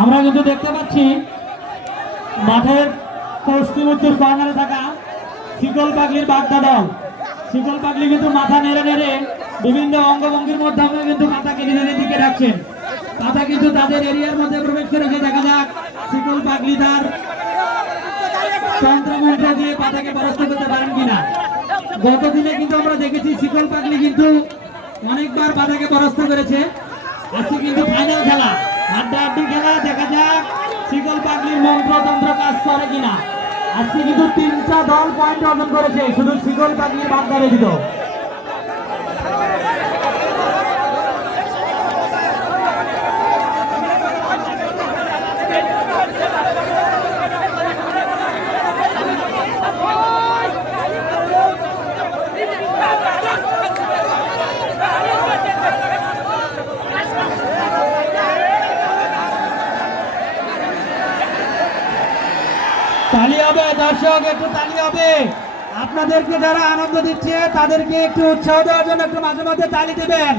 আমরা কিন্তু দেখতে পাচ্ছি মাঠের পশ্চিম উত্তর কর্নারে থাকা শিকল পাগলির বাগদা দল। শিকল পাগলি কিন্তু মাথা নেড়ে নেড়ে বিভিন্ন অঙ্গভঙ্গির মাধ্যমে কিন্তু মাথাকে নিজেদের দিকে রাখছেন। মাথা কিন্তু তাদের এরিয়ার মধ্যে প্রবেশ করেছে। দেখা যাক শিকল পাগলি তার তন্ত্রমন্ত্র দিয়ে পাতাকে পরাস্ত করতে পারেন কিনা। গত দিনে কিন্তু আমরা দেখেছি শিকল পাগলি কিন্তু অনেকবার পাতাকে পরাস্ত করেছে। আজকে কিন্তু ফাইনাল খেলা, হাড্ডাহাড্ডি খেলা। দেখা যাক শিকল পাগলির মন্ত্রতন্ত্র কাজ করে কিনা। আজকে কিন্তু 3টা দল পয়েন্ট অর্জন করেছে, শুধু শিকল পাগলির বাগদা ব্যতীত। তালি হবে দর্শক, একটু তালি হবে। আপনাদেরকে যারা আনন্দ দিচ্ছে তাদেরকে একটু উৎসাহ দেওয়ার জন্য একটু মাঝে মধ্যে তালি দিবেন।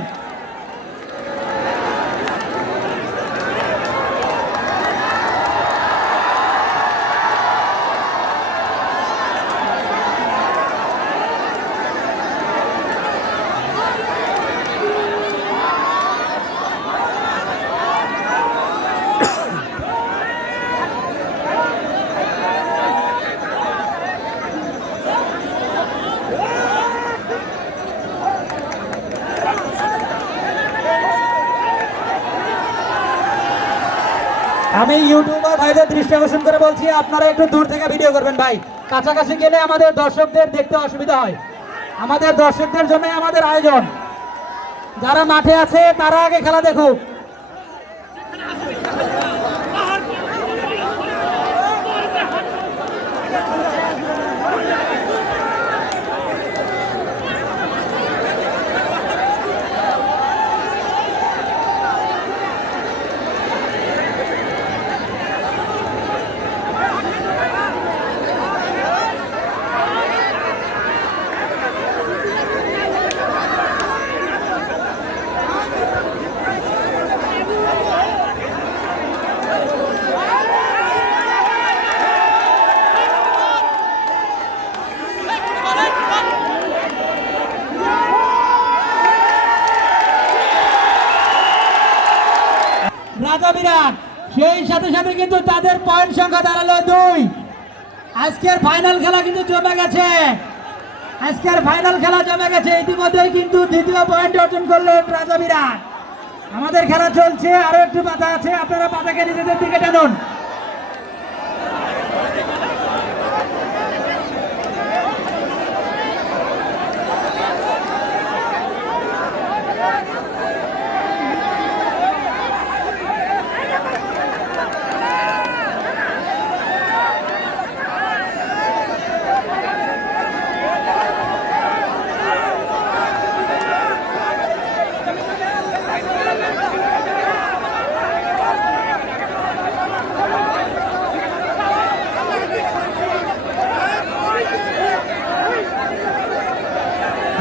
আমি ইউটিউবার ভাইদের দৃষ্টি আকর্ষণ করে বলছি, আপনারা একটু দূর থেকে ভিডিও করবেন ভাই। কাছাকাছি গেলে আমাদের দর্শকদের দেখতে অসুবিধা হয়। আমাদের দর্শকদের জন্য আমাদের আয়োজন। যারা মাঠে আছে তারা আগে খেলা দেখুক। বিরাট, সেই সাথে সাথে কিন্তু তাদের পয়েন্ট সংখ্যা দাঁড়ালো 2। আজকের ফাইনাল খেলা কিন্তু জমে গেছে, আজকের ফাইনাল খেলা জমে গেছে। ইতিমধ্যেই কিন্তু দ্বিতীয় পয়েন্ট অর্জন করলেন রাজা বিরাট। আমাদের খেলা চলছে, আরো একটু বাধা আছে, আপনারা বাধাকে নিজেদের দিকে টানুন।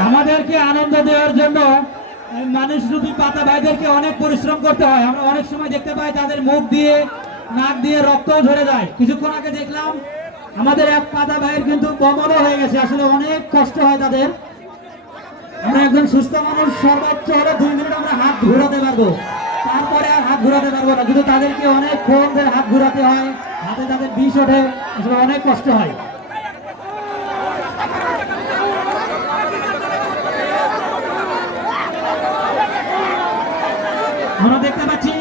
আমাদেরকে আনন্দ দেওয়ার জন্য মানুষরূপী পাতা ভাইদেরকে অনেক পরিশ্রম করতে হয়। আমরা অনেক সময় দেখতে পাই তাদের মুখ দিয়ে নাক দিয়ে রক্তও ঝরে যায়। কিছুক্ষণ আগে দেখলাম আমাদের এক পাতা ভাইয়ের কিন্তু বমনও হয়ে গেছে। আসলে অনেক কষ্ট হয় তাদের। আমরা একজন সুস্থ মানুষ সর্বোচ্চ হলে 2 মিনিট আমরা হাত ঘোরাতে পারবো, তারপরে আর হাত ঘোরাতে পারবো না, কিন্তু তাদেরকে অনেকক্ষণ ধরে হাত ঘোরাতে হয়, হাতে তাদের বিষ ওঠে, আসলে অনেক কষ্ট হয়। আমরা দেখতে পাচ্ছি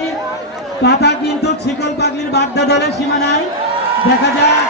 পাতা কিন্তু শিকল পাগলির বাগদা দলের সীমানায়। দেখা যাক